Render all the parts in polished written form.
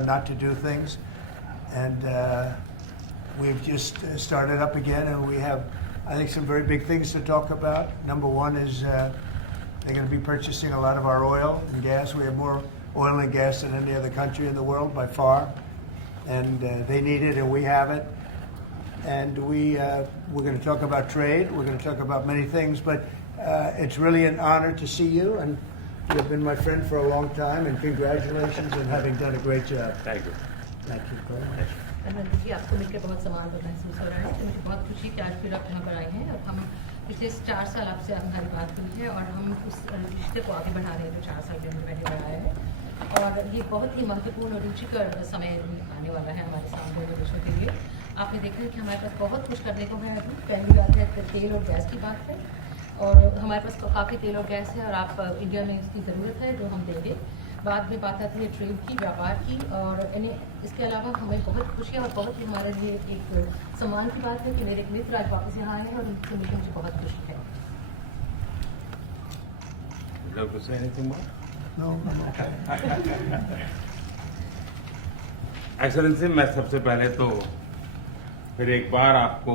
not to do things. And we've just started up again, and we have, I think, some very big things to talk about. Number one is they're going to be purchasing a lot of our oil and gas. We have more oil and gas than any other country in the world by far. And they need it, and we have it. And we're going to talk about trade. We're going to talk about many things. But it's really an honor to see you. And you've been my friend for a long time. And congratulations on having done a great job. Thank you. Thank you very much. जी आपको मिलकर बहुत सम्मान और महसूस हो रहा है तो मुझे बहुत खुशी कि आज फिर आप यहाँ पर आए हैं और हम पिछले 4 साल आपसे हमारी बात हुई है और हम उस रिश्ते को आगे बढ़ा रहे हैं जो 4 साल के अंदर मैंने बढ़ाया है और ये बहुत ही महत्वपूर्ण और रुचिकर समय आने वाला है हमारे साथ दोनों देशों के लिए। आपने देखा है कि हमारे पास बहुत कुछ करने को है। अभी पहली बात है तेल और गैस की बात है और हमारे पास काफ़ी तेल और गैस है और आप इंडिया में इसकी ज़रूरत है जो हम देंगे। बाद में बात आती है ट्रेड की, व्यापार की और इसके अलावा हमें बहुत खुशी है और बहुत ही हमारे लिए एक सम्मान की बात है कि मेरे एक मित्र आज वापस यहाँ आए हैं और उनसे मिलकर मुझे बहुत खुशी है। एक्सेलेंसी, मैं सबसे पहले तो फिर एक बार आपको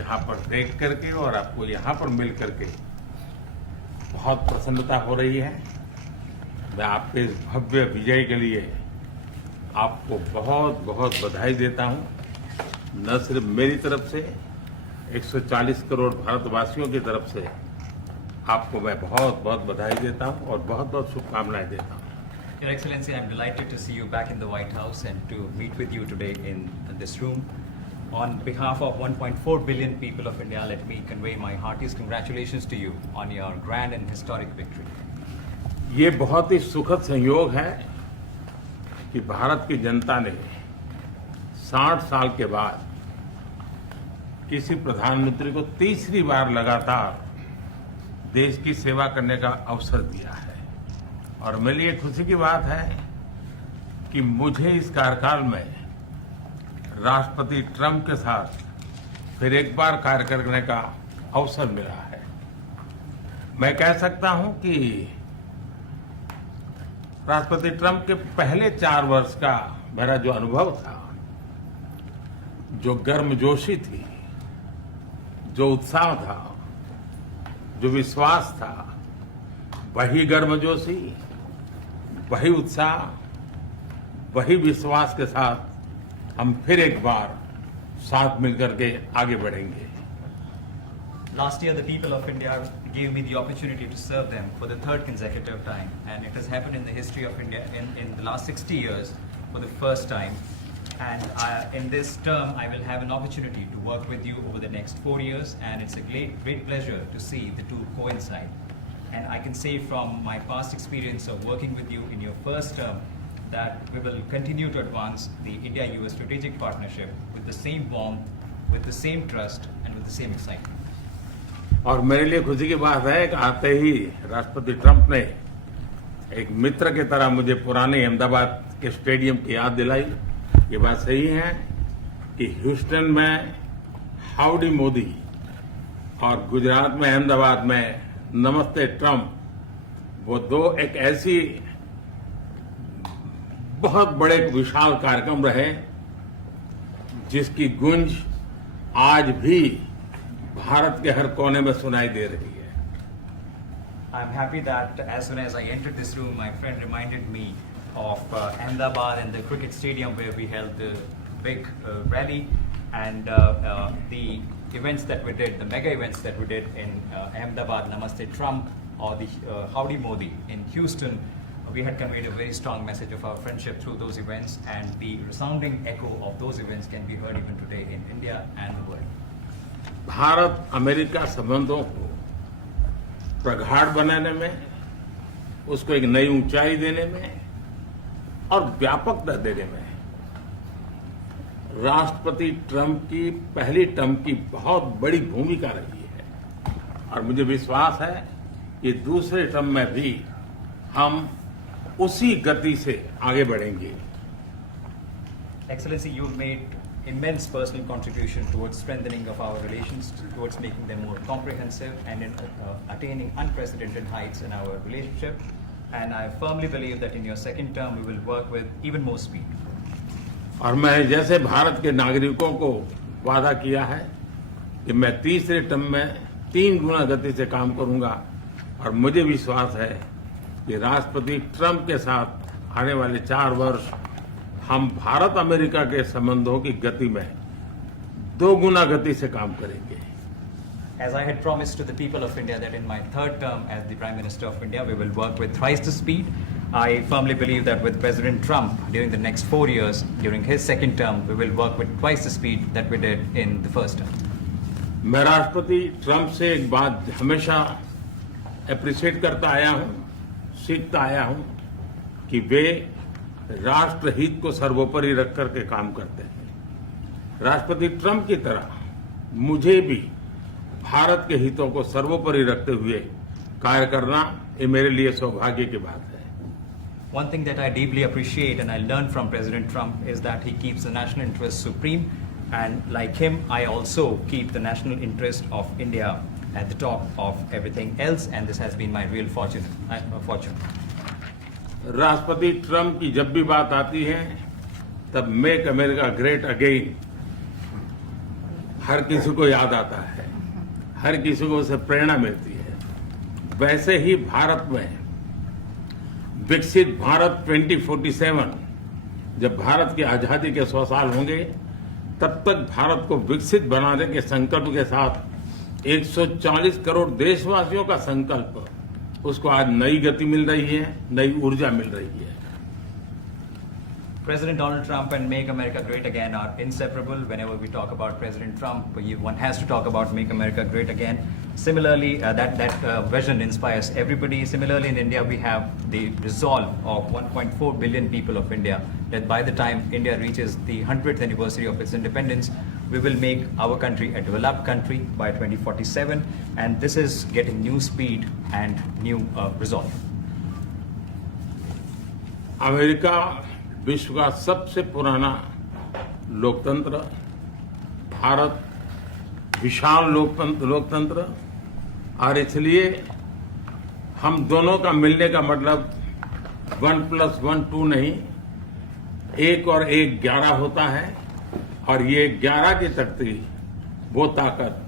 यहाँ पर देख करके और आपको यहाँ पर मिल करके बहुत प्रसन्नता हो रही है। मैं आपके इस भव्य विजय के लिए आपको बहुत बहुत बधाई देता हूं। न सिर्फ मेरी तरफ से 140 करोड़ भारतवासियों की तरफ से आपको मैं बहुत बहुत बधाई देता हूं और बहुत बहुत शुभकामनाएं देता हूं। Your Excellency, I'm delighted to see you back in the White House and to meet with you today in this room. On behalf of 1.4 billion people of India, let me convey my heartiest congratulations to you on your grand and historic victory. ये बहुत ही सुखद संयोग है कि भारत की जनता ने 60 साल के बाद किसी प्रधानमंत्री को तीसरी बार लगातार देश की सेवा करने का अवसर दिया है और मेरे लिए खुशी की बात है कि मुझे इस कार्यकाल में राष्ट्रपति ट्रंप के साथ फिर एक बार कार्य करने का अवसर मिला है। मैं कह सकता हूं कि राष्ट्रपति ट्रंप के पहले 4 वर्ष का मेरा जो अनुभव था, जो गर्मजोशी थी, जो उत्साह था, जो विश्वास था, वही गर्मजोशी, वही उत्साह, वही विश्वास के साथ हम फिर एक बार साथ मिलकर के आगे बढ़ेंगे। Last year, the people of India gave me the opportunity to serve them for the 3rd consecutive time, and it has happened in the history of India in the last 60 years for the first time. And in this term, I will have an opportunity to work with you over the next 4 years, and it's a great pleasure to see the two coincide. And I can say from my past experience of working with you in your first term that we will continue to advance the India-US strategic partnership with the same warmth, with the same trust, and with the same excitement. और मेरे लिए खुशी की बात है कि आते ही राष्ट्रपति ट्रंप ने एक मित्र की तरह मुझे पुराने अहमदाबाद के स्टेडियम की याद दिलाई। ये बात सही है कि ह्यूस्टन में हाउडी मोदी और गुजरात में अहमदाबाद में नमस्ते ट्रंप, वो दो एक ऐसी बहुत बड़े विशाल कार्यक्रम रहे जिसकी गूंज आज भी भारत के हर कोने में सुनाई दे रही है। I'm happy that as soon as I entered this room, my friend reminded me of Ahmedabad and the cricket stadium where we held the big rally and the events that we did, the mega events that we did in Ahmedabad, Namaste Trump, or the Howdy Modi in Houston. We had conveyed a very strong message of our friendship through those events, and the resounding echo of those events can be heard even today in India and the world. Bharat America संबंधों को प्रगाढ़ बनाने में, उसको एक नई ऊंचाई देने में और व्यापकता देने में राष्ट्रपति ट्रंप की पहली टर्म की बहुत बड़ी भूमिका रही है और मुझे विश्वास है कि दूसरे टर्म में भी हम उसी गति से आगे बढ़ेंगे। Excellency, you've made immense personal contribution towards strengthening of our relations, towards making them more comprehensive and in attaining unprecedented heights in our relationship. and I firmly believe that in your second term we will work with even more speed. और मैं जैसे भारत के नागरिकों को वादा किया है कि मैं तीसरे टर्म में 3 गुना गति से काम करूंगा, और मुझे विश्वास है कि राष्ट्रपति ट्रंप के साथ आने वाले 4 वर्ष हम भारत अमेरिका के संबंधों की गति में 2 गुना गति से काम करेंगे। As I had promised to the people of India that in my third term as the Prime Minister of India, we will work with thrice the speed. I firmly believe that with President Trump, during the next 4 years, during his second term, we will work with twice the speed that we did in the first term. मैं राष्ट्रपति Trump से एक बात हमेशा appreciate करता आया हूं, सीखता आया हूं कि वे राष्ट्रहित को सर्वोपरि रख करके काम करते हैं। राष्ट्रपति ट्रंप की तरह मुझे भी भारत के हितों को सर्वोपरि रखते हुए कार्य करना ये मेरे लिए सौभाग्य की बात है। One thing that I deeply appreciate and I learned from President Trump is that he keeps the national interest supreme, and like him, I also keep the national interest of India at the top of everything else, and this has been my real fortune. राष्ट्रपति Trump की जब भी बात आती है तब make America great again हर किसी को याद आता है, हर किसी को उससे प्रेरणा मिलती है। वैसे ही भारत में विकसित भारत 2047, जब भारत की आजादी के 100 साल होंगे, तब तक भारत को विकसित बनाने के संकल्प के साथ 140 करोड़ देशवासियों का संकल्प, उसको आज नई गति मिल रही है, नई ऊर्जा मिल रही है। President Donald Trump and Make America Great Again are inseparable. Whenever we talk about President Trump, one has to talk about Make America Great Again. Similarly, that vision inspires everybody. Similarly, in India, we have the resolve of 1.4 billion people of India that by the time India reaches the 100th anniversary of its independence, we will make our country a developed country by 2047. And this is getting new speed and new resolve. America विश्व का सबसे पुराना लोकतंत्र, भारत विशाल लोकतंत्र, और इसलिए हम दोनों का मिलने का मतलब 1+1 2 नहीं, 1 और 1 11 होता है, और ये 11 की तख्ती वो ताकत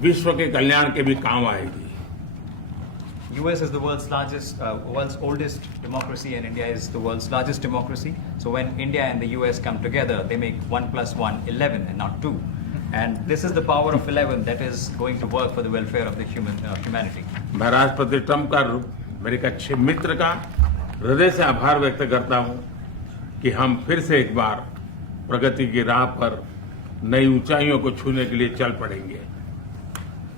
विश्व के कल्याण के भी काम आएगी। US is the world's oldest democracy, and India is the world's largest democracy. So when India and the US come together, they make 1+1 11 and not 2. And this is the power of 11 that is going to work for the welfare of the humanity. मैं राष्ट्रपति Trump का, मेरे एक अच्छे मित्र का हृदय से आभार व्यक्त करता हूं कि हम फिर से एक बार प्रगति की राह पर नई ऊंचाइयों को छूने के लिए चल पड़ेंगे।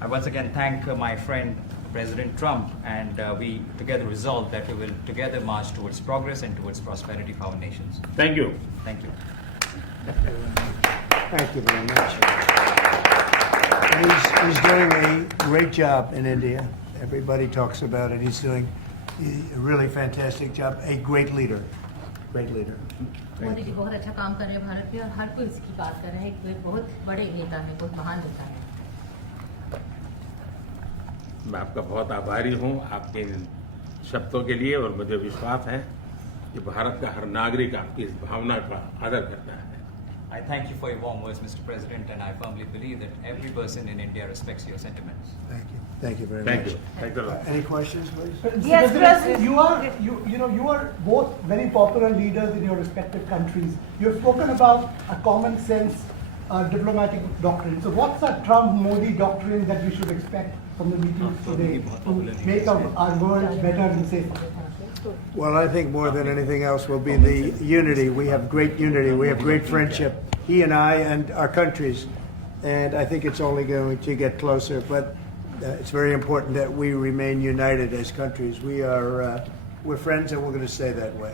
I once again thank my friend President Trump, and we together resolve that we will together march towards progress and towards prosperity for our nations. Thank you. Thank you. Thank you very much. He's doing a great job in India. Everybody talks about it. He's doing a really fantastic job. A great leader. Great leader. Modi ji बहुत अच्छा काम कर रहे हैं भारत में, और हर कोई इसकी बात कर रहा है। वे बहुत बड़े नेता हैं, बहुत महान नेता हैं। मैं आपका बहुत आभारी हूं आपके इन शब्दों के लिए, और मुझे विश्वास है कि भारत का हर नागरिक आपकी इस भावना का आदर करता है। I thank you for your warm words, Mr. President, and I firmly believe that every person in India respects your sentiments. Thank you. Thank you very thank much. You, thank you. Any questions, please? Yes, President. You are both very popular leaders in your respective countries. You have spoken about a common sense diplomatic doctrine. So what's a Trump-Modi doctrine that we should expect from the meetings today to make our world better and safer? Well, I think more than anything else will be the unity. We have great unity. We have great friendship, he and I and our countries. And I think it's only going to get closer. But it's very important that we remain united as countries. We're friends, and we're going to stay that way.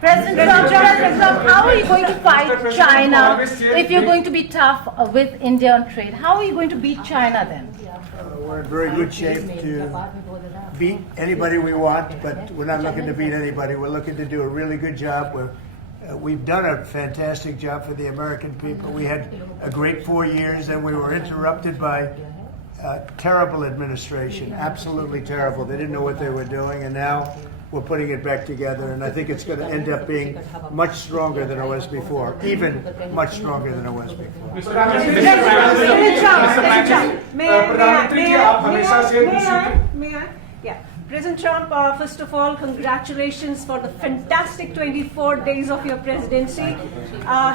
President Trump, how are you going to fight China if you're going to be tough with India on trade? How are you going to beat China then? We're in very good shape to beat anybody we want, but we're not looking to beat anybody. We're looking to do a really good job. We've done a fantastic job for the American people. We had a great 4 years, and we were interrupted by terrible administration, absolutely terrible. They didn't know what they were doing, and now we're putting it back together, and I think it's going to end up being much stronger than it was before, even much stronger than it was before. President Trump, first of all, congratulations for the fantastic 24 days of your presidency.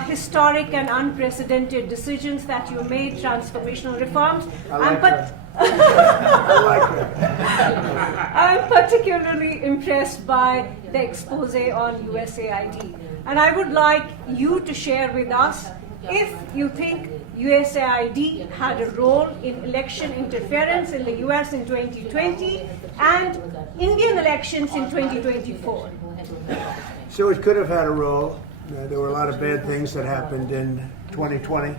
Historic and unprecedented decisions that you made, transformational reforms. I like that. I like that. I'm particularly impressed by the expose on USAID. And I would like you to share with us if you think USAID had a role in election interference in the US in 2020 and Indian elections in 2024. So it could have had a role. There were a lot of bad things that happened in 2020.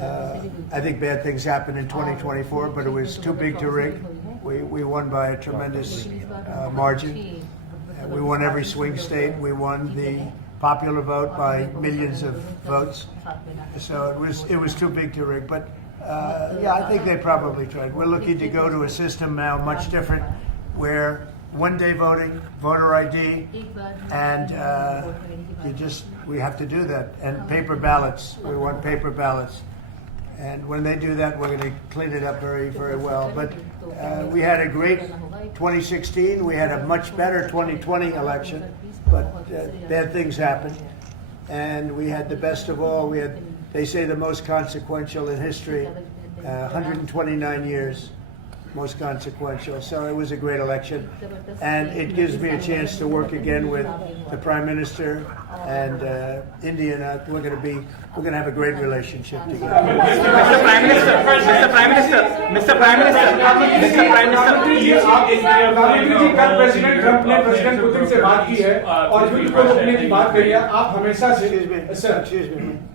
I think bad things happened in 2024, but it was too big to rig. We won by a tremendous margin. We won every swing state. We won the popular vote by millions of votes. So it was too big to rig. But yeah, I think they probably tried. We're looking to go to a system now much different, where one-day voting, voter ID, and we have to do that. And paper ballots. We want paper ballots. And when they do that, we're going to clean it up very, very well. But we had a great 2016. We had a much better 2020 election. But bad things happened. And we had the best of all. We had, they say, the most consequential in history, 129 years. Most consequential. So it was a great election, and it gives me a chance to work again with the Prime Minister and India. And we're going to have a great relationship together. Mr. Prime Minister, कल president Trump ने president Putin से बात की है और युद्ध को रोकने की बात करी है. आप हमेशा से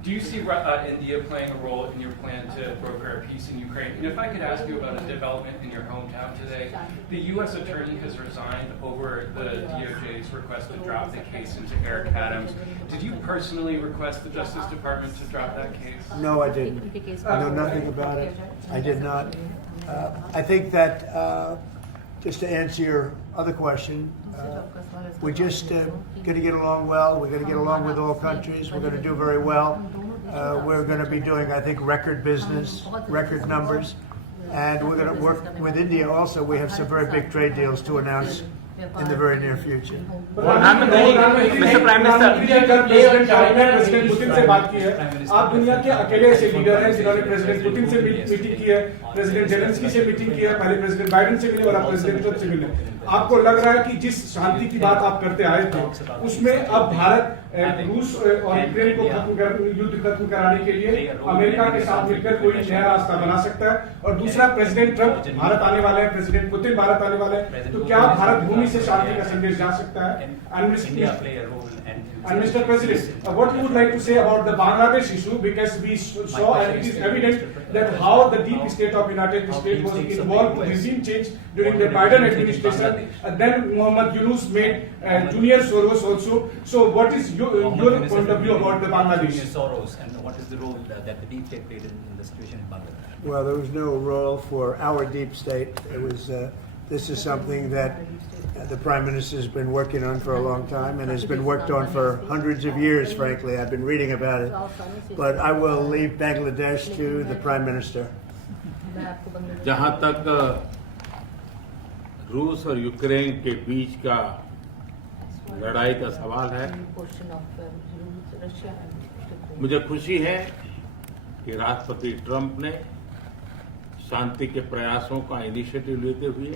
Do you see India playing a role in your plan to broker a peace in Ukraine? And if I could ask you about a development in your hometown today, the U.S. attorney has resigned over the DOJ's request to drop the case into Eric Adams. Did you personally request the Justice Department to drop that case? No, I didn't. I know nothing about it. I did not. I think that, just to answer your other question, we're just going to get along well. We're going to get along with all countries. We're going to do very well. We're going to be doing, I think, record business, record numbers. And we're going to work with India also. We have some very big trade deals to announce in the very near future. Mr. Prime Minister, president Putin से बात की है. आप दुनिया के अकेले ऐसे leader हैं जिन्होंने प्रेसिडेंट पुतिन से मीटिंग की है, प्रेसिडेंट जेलेंस्की से मीटिंग की है, पहले प्रेसिडेंट बाइडेन से मिले और अब प्रेसिडेंट ट्रंप से मिले. आपको लग रहा है कि जिस शांति की बात आप करते आए थे, उसमें अब भारत रूस और यूक्रेन को युद्ध खत्म कराने के लिए अमेरिका के साथ मिलकर कोई नया रास्ता बना सकता है? और दूसरा, प्रेसिडेंट ट्रंप भारत आने वाले हैं, प्रेसिडेंट पुतिन भारत आने वाले हैं, तो क्या भारत भूमि से शांति का संदेश जा सकता है? And Mr. President, what you would like to say about the Bangladesh issue, because we saw and it is evident that how the deep state of United States was involved in regime change during the Biden administration, and then Mohammad Yunus made Junior Soros also. So what is your point of view about the Bangladesh? Soros, and what is the role that the deep state played in the situation in Bangladesh? Well, there was no role for our deep state. It was. This is something that the Prime Minister has been working on for a long time and has been worked on for hundreds of years, frankly. I've been reading about it. But I will leave Bangladesh to the Prime Minister. जहाँ तक रूस और Ukraine के बीच का लड़ाई का सवाल है, मुझे खुशी है कि राष्ट्रपति ट्रंप ने शांति के प्रयासों का इनिशिएटिव लेते हुए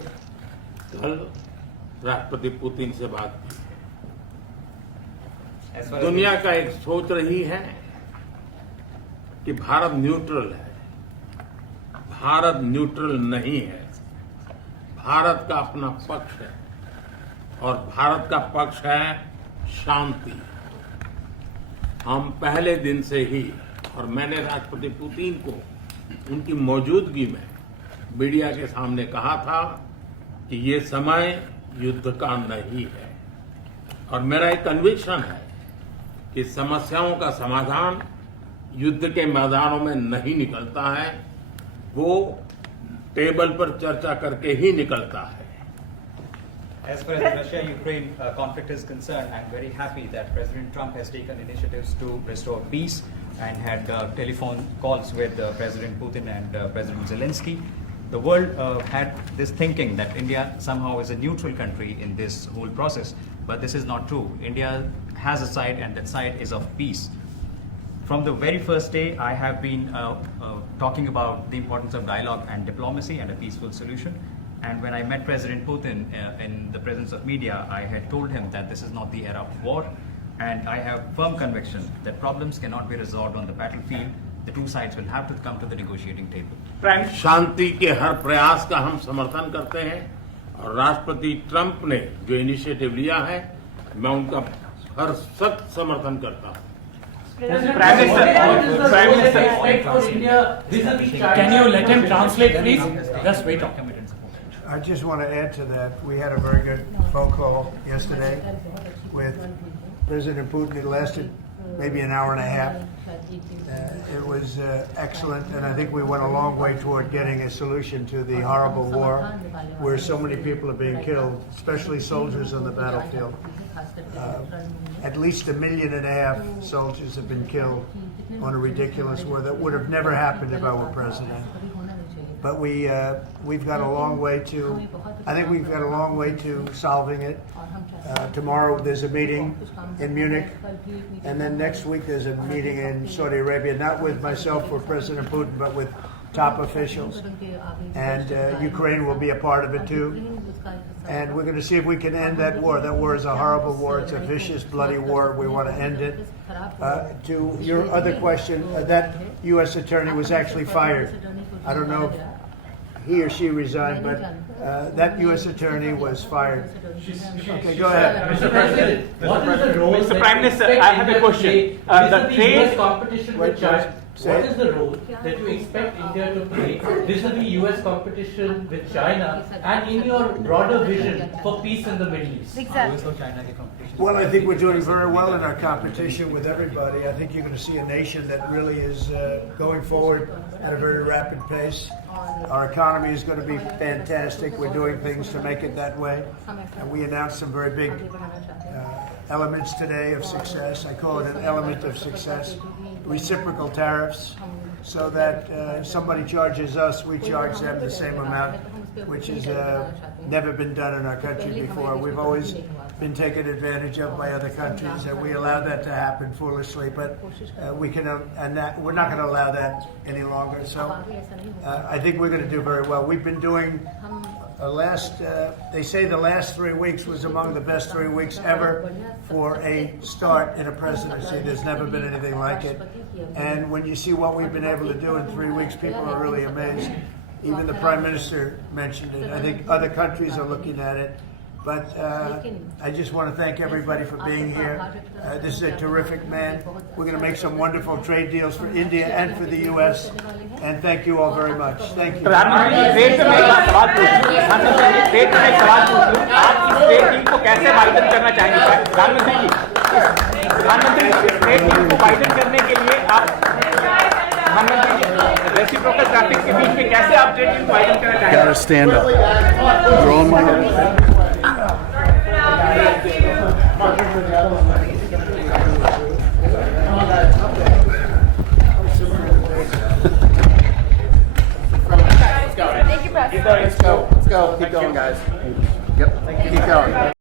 कल राष्ट्रपति पुतिन से बात की. दुनिया का एक सोच रही है कि भारत न्यूट्रल है. भारत न्यूट्रल नहीं है. भारत का अपना पक्ष है और भारत का पक्ष है शांति. हम पहले दिन से ही, और मैंने राष्ट्रपति पुतिन को उनकी मौजूदगी में मीडिया के सामने कहा था कि ये समय युद्ध का नहीं है, और मेरा एक कन्विक्शन है कि समस्याओं का समाधान युद्ध के मैदानों में नहीं निकलता है, वो टेबल पर चर्चा करके ही निकलता है. As far as the Russia-Ukraine conflict is concerned, I'm very happy that President Trump has taken initiatives to restore peace and had telephone calls with President Putin and President Zelensky. The world had this thinking that India somehow is a neutral country in this whole process, but this is not true. India has a side, and that side is of peace. From the very first day, I have been talking about the importance of dialogue and diplomacy and a peaceful solution. And when I met President Putin in the presence of media, I had told him that this is not the era of war. And I have firm conviction that problems cannot be resolved on the battlefield. The two sides will have to come to the negotiating table. शांति के हर प्रयास का हम समर्थन करते हैं और राष्ट्रपति Trump ने जो इनिशिएटिव लिया है, मैं उनका हर सख्त समर्थन करता हूं। Can you let him translate, please? Just wait. I just want to add to that. We had a very good phone call yesterday with President Putin. It lasted maybe an hour and a half. It was excellent, and I think we went a long way toward getting a solution to the horrible war where so many people are being killed, especially soldiers on the battlefield. At least 1.5 million soldiers have been killed on a ridiculous war that would have never happened if I were president. But we've got a long way to, I think we've got a long way to solving it. Tomorrow there's a meeting in Munich, and then next week there's a meeting in Saudi Arabia, not with myself or President Putin, but with top officials. And Ukraine will be a part of it too. And we're going to see if we can end that war. That war is a horrible war. It's a vicious, bloody war. We want to end it. To your other question, that U.S. attorney was actually fired. I don't know if he or she resigned, but that U.S. attorney was fired. Okay, go ahead. Mr. President, what is the role? Mr. Prime Minister, I have a question. The trade competition with China. What is the role that you expect India to play vis-a-vis US competition with China and in your broader vision for peace in the Middle East? Exactly. Well, I think we're doing very well in our competition with everybody. I think you're going to see a nation that really is going forward at a very rapid pace. Our economy is going to be fantastic. We're doing things to make it that way. And we announced some very big elements today of success. I call it an element of success. Reciprocal tariffs, so that somebody charges us, we charge them the same amount, which has never been done in our country before. We've always been taken advantage of by other countries, and we allow that to happen foolishly, but we're not going to allow that any longer. So I think we're going to do very well. We've been doing they say the last 3 weeks was among the best 3 weeks ever for a start in a presidency. There's never been anything like it. And when you see what we've been able to do in 3 weeks, people are really amazed. Even the Prime Minister mentioned it. I think other countries are looking at it. But I just want to thank everybody for being here. This is a terrific man. We're going to make some wonderful trade deals for India and for the U.S. And thank you all very much. Thank you. प्रधानमंत्री trade में एक सवाल पूछूं, trade में एक सवाल पूछूं, आप इस ट्रेड डील को कैसे वाइडन करना चाहेंगे? प्रधानमंत्री जी, इस ट्रेड डील को वाइडन करने के लिए आप प्रधानमंत्री जी रेसिप्रोकल ट्रैफिक के बीच में कैसे आप ट्रेड डील को वाइडन करना चाहेंगे? Gotta stand up. You're on my head.